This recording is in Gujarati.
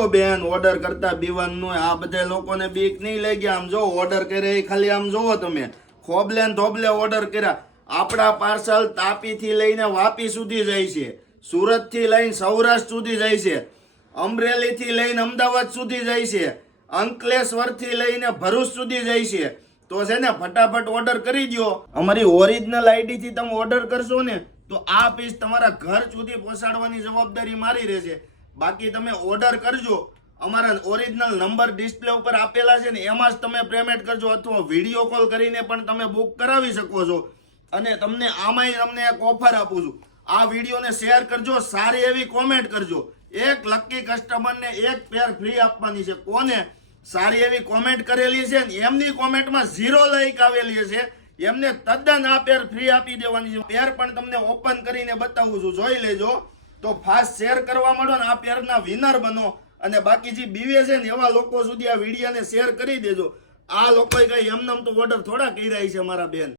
જો બેન ઓર્ડર કરતા બીવાનું આ બધા લોકોને બીક નહીં લઈ ગયા. આમ જો ઓર્ડર કરે ખાલી આમ જોવો તમે, ખોબલે ને ધોબલે ઓર્ડર કર્યા. આપણા પાર્સલ તાપી થી લઈને વાપી સુધી જાય છે, સુરત થી લઈને સૌરાષ્ટ્ર સુધી જાય છે, અમરેલી થી લઈને અમદાવાદ સુધી જાય છે, અંકલેશ્વર થી લઈને ભરૂચ સુધી જાય છે. તો છે ને ફટાફટ ઓર્ડર કરી દો. અમારી ઓરિજિનલ આઈડી થી તમે ઓર્ડર કરશો ને તો આ પીસ તમારા ઘર સુધી પહોંચાડવાની જવાબદારી મારી રહેશે. બાકી તમે ઓર્ડર કરજો, અમારા ઓરિજિનલ નંબર ડિસ્પ્લે ઉપર આપેલા છે ને એમાં જ તમે પેમેન્ટ કરજો, અથવા વિડીયો કોલ કરીને પણ તમે બુક કરાવી શકો છો. અને તમને આમાંય તમને એક ઓફર આપું છું, આ વિડીયોને શેર કરજો, સારી એવી કોમેન્ટ કરજો. એક લકી કસ્ટમરને એક પેર ફ્રી આપવાની છે. કોને સારી એવી કોમેન્ટ કરેલી છે ને એમની કોમેન્ટમાં 0 લાઈક આવેલી છે, એમને તદ્દન આ પેર ફ્રી આપી દેવાની છે. પેર પણ તમને ઓપન કરીને બતાવું છું, જોઈ લેજો. તો ફાસ્ટ શેર કરવા માંડો ને આ પેરના વિનર બનો. અને બાકી જે બીવે છે ને એવા લોકો સુધી આ વિડીયોને શેર કરી દેજો. આ લોકોએ કઈ એમને તો ઓર્ડર થોડા કર્યા છે મારા બેન.